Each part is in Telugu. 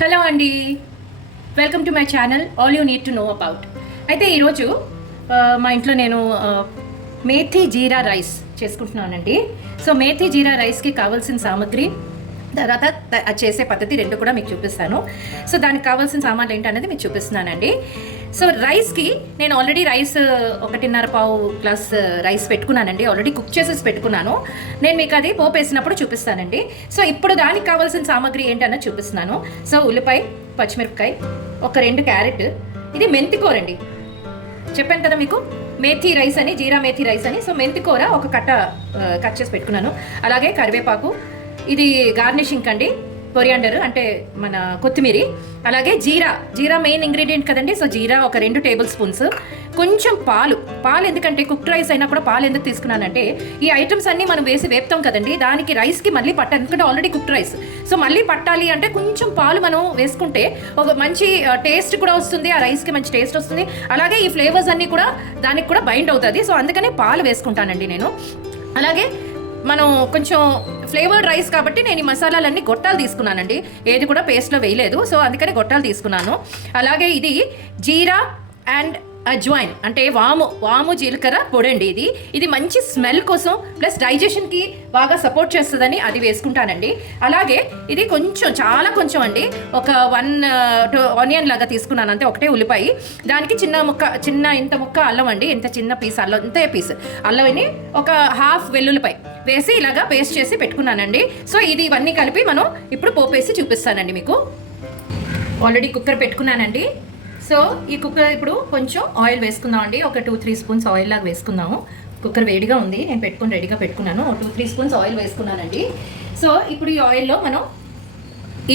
హలో అండి, welcome to my channel all you need to know about. అయితే ఈరోజు మా ఇంట్లో నేను మేథీ జీరా రైస్ చేసుకుంటున్నానండి. సో మేథీ జీరా రైస్కి కావాల్సిన సామాగ్రి తర్వాత చేసే పద్ధతి రెండు కూడా మీకు చూపిస్తాను. సో దానికి కావాల్సిన సామాన్లు ఏంటనేది మీకు చూపిస్తున్నానండి. సో రైస్కి నేను ఆల్రెడీ రైస్ 1.5 గ్లాస్ రైస్ పెట్టుకున్నానండి. ఆల్రెడీ కుక్ చేసేసి పెట్టుకున్నాను. నేను మీకు అది పోపు వేసినప్పుడు చూపిస్తానండి. సో ఇప్పుడు దానికి కావాల్సిన సామాగ్రి ఏంటన్నది చూపిస్తున్నాను. సో ఉల్లిపాయ, పచ్చిమిరపకాయ, ఒక 2 క్యారెట్, ఇది మెంతికూర అండి. చెప్పాను కదా మీకు మేథీ రైస్ అని, జీరా మేథీ రైస్ అని. సో మెంతికూర ఒక కట్ చేసి పెట్టుకున్నాను. అలాగే కరివేపాకు, ఇది గార్నిషింగ్ అండి, కొరియాండర్ అంటే మన కొత్తిమీరి, అలాగే జీరా మెయిన్ ఇంగ్రీడియంట్ కదండి. సో జీరా ఒక 2 టేబుల్ స్పూన్స్, కొంచెం పాలు ఎందుకంటే కుక్డ్ రైస్ అయినా కూడా పాలు ఎందుకు తీసుకున్నానంటే ఈ ఐటమ్స్ అన్నీ మనం వేసి వేపుతాం కదండి, దానికి రైస్కి మళ్ళీ పట్టాలి. ఎందుకంటే ఆల్రెడీ కుక్డ్ రైస్, సో మళ్ళీ పట్టాలి అంటే కొంచెం పాలు మనం వేసుకుంటే ఒక మంచి టేస్ట్ కూడా వస్తుంది, ఆ రైస్కి మంచి టేస్ట్ వస్తుంది. అలాగే ఈ ఫ్లేవర్స్ అన్నీ కూడా దానికి కూడా బైండ్ అవుతుంది. సో అందుకనే పాలు వేసుకుంటానండి నేను. అలాగే మనం కొంచెం ఫ్లేవర్డ్ రైస్ కాబట్టి నేను ఈ మసాలాలన్నీ గొట్టాలు తీసుకున్నానండి, ఏది కూడా పేస్ట్లో వేయలేదు. సో అందుకని గొట్టాలు తీసుకున్నాను. అలాగే ఇది జీరా అండ్ అజ్వైన్ అంటే వాము జీలకర్ర పొడి అండి. ఇది మంచి స్మెల్ కోసం ప్లస్ డైజెషన్కి బాగా సపోర్ట్ చేస్తుందని అది వేసుకుంటానండి. అలాగే ఇది చాలా కొంచెం అండి, ఒక 1 ఆనియన్ లాగా తీసుకున్నాను అంతే, ఒకటే ఉల్లిపాయ, దానికి ఇంత ముక్క అల్లం అండి, ఇంత చిన్న పీస్ అల్లం, ఇంతే పీస్ అల్లంని ఒక హాఫ్ వెల్లుల్లిపాయ వేసి ఇలాగా పేస్ట్ చేసి పెట్టుకున్నానండి. సో ఇవన్నీ కలిపి మనం ఇప్పుడు పోపేసి చూపిస్తానండి మీకు. ఆల్రెడీ కుక్కర్ పెట్టుకున్నానండి. సో ఈ కుక్కర్ ఇప్పుడు కొంచెం ఆయిల్ వేసుకుందాం అండి, ఒక 2-3 స్పూన్స్ ఆయిల్ లాగా వేసుకుందాము. కుక్కర్ వేడిగా ఉంది, నేను రెడీగా పెట్టుకున్నాను. 2-3 స్పూన్స్ ఆయిల్ వేసుకున్నానండి. సో ఇప్పుడు ఈ ఆయిల్లో మనం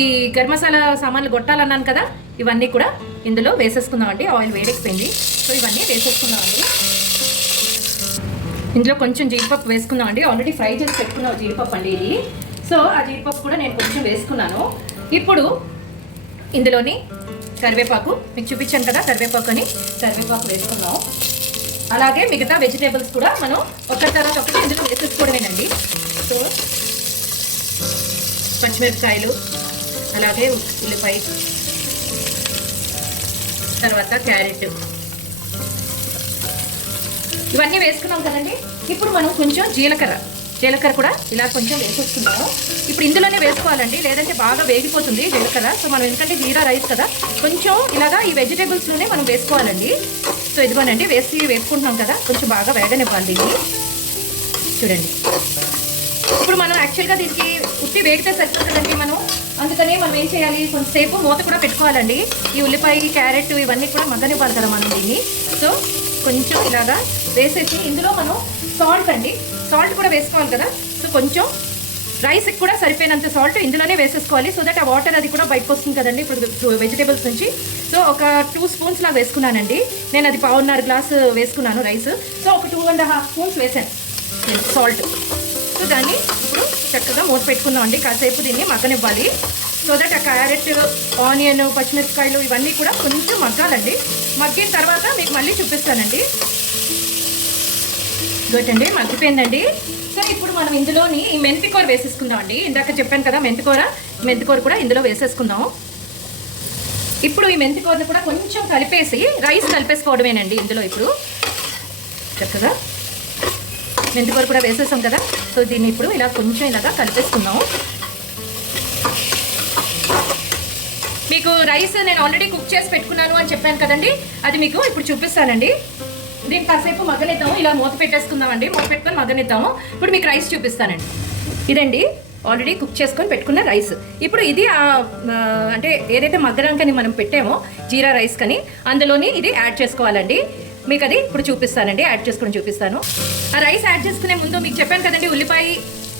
ఈ గరం మసాలా సామాన్లు గొట్టాలన్నాను కదా, ఇవన్నీ కూడా ఇందులో వేసేసుకుందామండి. ఆయిల్ వేడెక్కిపోయింది, సో ఇవన్నీ వేసేసుకుందామండి. ఇందులో కొంచెం జీడిపప్పు వేసుకుందామండి. ఆల్రెడీ ఫ్రై చేసి పెట్టుకున్నాం జీడిపప్పు అండి ఇది. సో ఆ జీడిపప్పు కూడా నేను కొంచెం వేసుకున్నాను. ఇప్పుడు ఇందులోని కరివేపాకు మీకు చూపించాను కదా, కరివేపాకు వేసుకుందాం. అలాగే మిగతా వెజిటేబుల్స్ కూడా మనం ఒకటి తర్వాత ఒకటి ఇందులో వేసేసుకోవడమేనండి. సో పచ్చిమిరపకాయలు, అలాగే ఉల్లిపాయ, తర్వాత క్యారెట్, ఇవన్నీ వేసుకున్నాం కదండి. ఇప్పుడు మనం కొంచెం జీలకర్ర కూడా ఇలా కొంచెం వేసేసుకున్నాము. ఇప్పుడు ఇందులోనే వేసుకోవాలండి, లేదంటే బాగా వేగిపోతుంది జీలకర్ర. సో మనం ఎందుకంటే జీరా రైస్ కదా, కొంచెం ఇలాగా ఈ వెజిటేబుల్స్లోనే మనం వేసుకోవాలండి. సో ఇదిగోనండి వేసుకుంటున్నాం కదా, కొంచెం బాగా వేగనివ్వాలి దీన్ని. చూడండి, ఇప్పుడు మనం యాక్చువల్గా దీనికి ఉత్తి వేగితే సరిపోతుందండి మనం, అందుకని మనం ఏం చేయాలి, కొంచెంసేపు మూత కూడా పెట్టుకోవాలండి. ఈ ఉల్లిపాయ, క్యారెట్ ఇవన్నీ కూడా మగ్గనివ్వాలి కదా మనం దీన్ని. సో కొంచెం ఇలాగా వేసేసి ఇందులో మనం సాల్ట్ కూడా వేసుకోవాలి కదా. సో కొంచెం రైస్కి కూడా సరిపోయినంత సాల్ట్ ఇందులోనే వేసేసుకోవాలి, సో దట్ ఆ వాటర్ అది కూడా బయటకు వస్తుంది కదండి ఇప్పుడు వెజిటేబుల్స్ నుంచి. సో ఒక 2 స్పూన్స్ లాగా వేసుకున్నానండి నేను, అది 1.5 గ్లాస్ వేసుకున్నాను రైస్. సో ఒక 2.5 స్పూన్స్ వేసాను సాల్ట్. సో దాన్ని ఇప్పుడు చక్కగా మూత పెట్టుకుందామండి, కాసేపు దీన్ని మగ్గనివ్వాలి. సో దట్ ఆ క్యారెట్, ఆనియన్, పచ్చిమిరపకాయలు ఇవన్నీ కూడా కొంచెం మగ్గాలండి. మగ్గిన తర్వాత మీకు మళ్ళీ చూపిస్తానండి. గుడ్, మగ్గిపోయిందండి. సో ఇప్పుడు మనం ఇందులోని ఈ మెంతికూర వేసేసుకుందామండి. ఇందాక చెప్పాను కదా మెంతికూర కూడా ఇందులో వేసేసుకుందాం. ఇప్పుడు ఈ మెంతికూరని కూడా కొంచెం కలిపేసి రైస్ కలిపేసుకోవడమేనండి ఇందులో. ఇప్పుడు చక్కగా మెంతికూర కూడా వేసేసాం కదా, సో దీన్ని ఇప్పుడు ఇలా కొంచెం ఇలాగా కలిపేసుకుందాం. మీకు రైస్ నేను ఆల్రెడీ కుక్ చేసి పెట్టుకున్నాను అని చెప్పాను కదండి, అది మీకు ఇప్పుడు చూపిస్తానండి. దీన్ని కాసేపు మగ్గనిద్దాము, ఇలా మూత పెట్టేసుకుందామండి. మూత పెట్టుకొని మగ్గనిద్దాము. ఇప్పుడు మీకు రైస్ చూపిస్తానండి. ఇదండి ఆల్రెడీ కుక్ చేసుకొని పెట్టుకున్న రైస్. ఇప్పుడు ఇది అంటే ఏదైతే మగ్గడానికని మనం పెట్టామో జీరా రైస్ కని, అందులోని ఇది యాడ్ చేసుకోవాలండి. మీకు అది ఇప్పుడు చూపిస్తానండి, యాడ్ చేసుకొని చూపిస్తాను. ఆ రైస్ యాడ్ చేసుకునే ముందు మీకు చెప్పాను కదండి, ఉల్లిపాయ,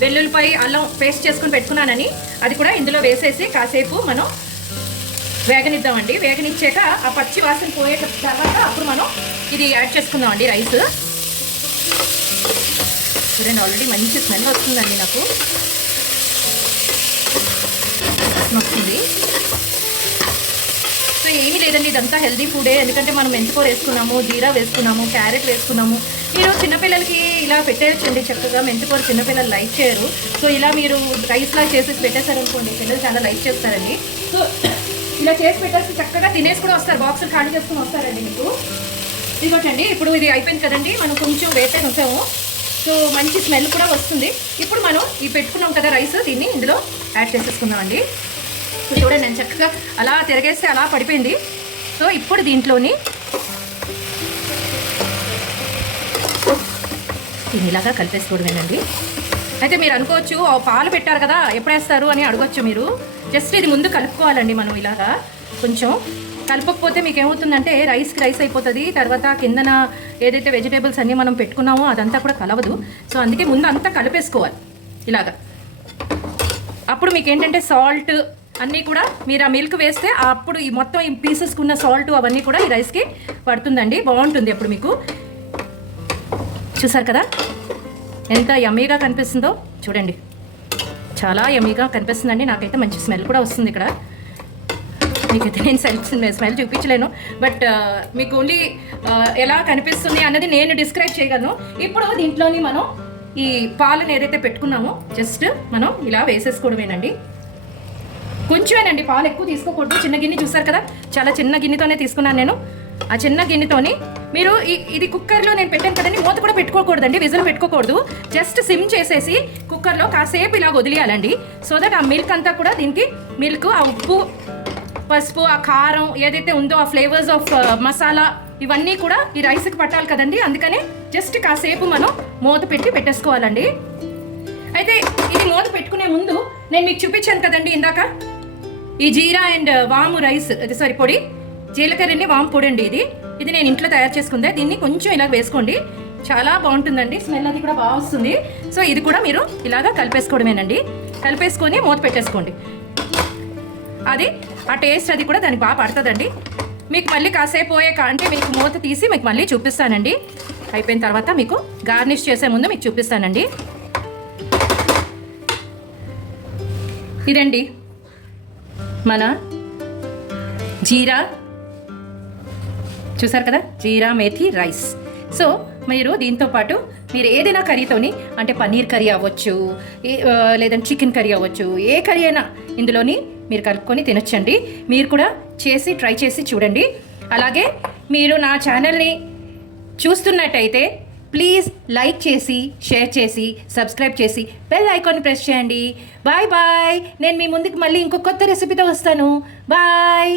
వెల్లుల్లిపాయ, అల్లం పేస్ట్ చేసుకొని పెట్టుకున్నానని, అది కూడా ఇందులో వేసేసి కాసేపు మనం వేగనిద్దామండి. వేగనిచ్చాక ఆ పచ్చి వాసన పోయే తర్వాత అప్పుడు మనం ఇది యాడ్ చేసుకుందామండి రైస్. చూడండి, ఆల్రెడీ మంచి స్మెల్ వస్తుందండి, నాకు వస్తుంది. సో ఏమీ లేదండి, ఇదంతా హెల్దీ ఫుడే. ఎందుకంటే మనం మెంతికూర వేసుకున్నాము, జీరా వేసుకున్నాము, క్యారెట్ వేసుకున్నాము. మీరు చిన్నపిల్లలకి ఇలా పెట్టేయచ్చండి చక్కగా. మెంతికూర చిన్నపిల్లలు లైక్ చేయరు. సో ఇలా మీరు రైస్లా చేసేసి పెట్టేశారనుకోండి, పిల్లలు చాలా లైక్ చేస్తారండి. సో ఇలా చేసి పెట్టేసి చక్కగా తినేసి కూడా వస్తారు, బాక్సులు ఖాళీ చేసుకుని వస్తారండి మీకు. ఇదిగోటండి, ఇప్పుడు ఇది అయిపోయింది కదండి, మనం కొంచెం వేపేసి ఉంచాము. సో మంచి స్మెల్ కూడా వస్తుంది. ఇప్పుడు మనం ఈ పెట్టుకున్నాం కదా రైస్, దీన్ని ఇందులో యాడ్ చేసేసుకుందామండి. చూడండి నేను చక్కగా అలా తిరగేస్తే అలా పడిపోయింది. సో ఇప్పుడు దీంట్లోని దీన్ని ఇలాగా కలిపేసుకోవడమేనండి. అయితే మీరు అనుకోవచ్చు పాలు పెట్టారు కదా ఎప్పుడు వేస్తారు అని అడగొచ్చు మీరు. జస్ట్ ఇది ముందు కలుపుకోవాలండి మనం. ఇలాగా కొంచెం కలపకపోతే మీకు ఏమవుతుందంటే రైస్కి రైస్ అయిపోతుంది, తర్వాత కిందన ఏదైతే వెజిటేబుల్స్ అన్నీ మనం పెట్టుకున్నామో అదంతా కూడా కలవదు. సో అందుకే ముందు అంతా కలిపేసుకోవాలి ఇలాగా. అప్పుడు మీకు ఏంటంటే సాల్ట్ అన్నీ కూడా మీరు ఆ మిల్క్ వేస్తే అప్పుడు ఈ మొత్తం ఈ పీసెస్కి ఉన్న సాల్ట్ అవన్నీ కూడా ఈ రైస్కి పడుతుందండి, బాగుంటుంది. అప్పుడు మీకు చూసారు కదా ఎంత యమ్మీగా కనిపిస్తుందో చూడండి, చాలా యమ్మీగా కనిపిస్తుందండి. నాకైతే మంచి స్మెల్ కూడా వస్తుంది. ఇక్కడ మీకైతే నేను స్మెల్ చూపించలేను, బట్ మీకు ఓన్లీ ఎలా కనిపిస్తుంది అన్నది నేను డిస్క్రైబ్ చేయగలను. ఇప్పుడు దీంట్లోని మనం ఈ పాలను ఏదైతే పెట్టుకున్నామో జస్ట్ మనం ఇలా వేసేసుకోవడమేనండి. కొంచెమేనండి, పాలు ఎక్కువ తీసుకోకూడదు. చిన్న గిన్నె చూసారు కదా, చాలా చిన్న గిన్నెతోనే తీసుకున్నాను నేను. ఆ చిన్న గిన్నెతోని మీరు ఇది కుక్కర్లో నేను పెట్టాను కదండి, మూత కూడా పెట్టుకోకూడదండి, విజిల్ పెట్టుకోకూడదు. జస్ట్ సిమ్ చేసేసి కుక్కర్లో కాసేపు ఇలా వదిలేయాలండి. సో దట్ ఆ మిల్క్ అంతా కూడా దీనికి మిల్క్, ఆ ఉప్పు, పసుపు, ఆ కారం ఏదైతే ఉందో ఆ ఫ్లేవర్స్ ఆఫ్ మసాలా ఇవన్నీ కూడా ఈ రైస్కి పట్టాలి కదండి. అందుకనే జస్ట్ కాసేపు మనం మూత పెట్టి పెట్టేసుకోవాలండి. అయితే ఇది మూత పెట్టుకునే ముందు నేను మీకు చూపించాను కదండి ఇందాక ఈ జీరా అండ్ వాము రైస్, పొడి, జీలకర్రని వాము పొడి అండి. ఇది నేను ఇంట్లో తయారు చేసుకుందే. దీన్ని కొంచెం ఇలా వేసుకోండి, చాలా బాగుంటుందండి, స్మెల్ అది కూడా బాగా వస్తుంది. సో ఇది కూడా మీరు ఇలాగా కలిపేసుకోవడమేనండి. కలిపేసుకొని మూత పెట్టేసుకోండి. అది ఆ టేస్ట్ అది కూడా దానికి బాగా పడుతుందండి. మీకు మళ్ళీ కాసేపు పోయాక అంటే మీకు మూత తీసి మీకు మళ్ళీ చూపిస్తానండి. అయిపోయిన తర్వాత మీకు గార్నిష్ చేసే ముందు మీకు చూపిస్తానండి. ఇదండి మన జీరా, చూసారు కదా, జీరా మేథీ రైస్. సో మీరు దీంతో పాటు మీరు ఏదైనా కర్రీతోని అంటే పన్నీర్ కర్రీ అవ్వచ్చు, లేదంటే చికెన్ కర్రీ అవ్వచ్చు, ఏ కర్రీ అయినా ఇందులోని మీరు కలుపుకొని తినొచ్చండి. మీరు కూడా ట్రై చేసి చూడండి. అలాగే మీరు నా ఛానల్ని చూస్తున్నట్టయితే ప్లీజ్ లైక్ చేసి, షేర్ చేసి, సబ్స్క్రైబ్ చేసి బెల్ ఐకాన్ ప్రెస్ చేయండి. Bye bye. నేను మీ ముందుకు మళ్ళీ ఇంకో కొత్త రెసిపీతో వస్తాను. బాయ్.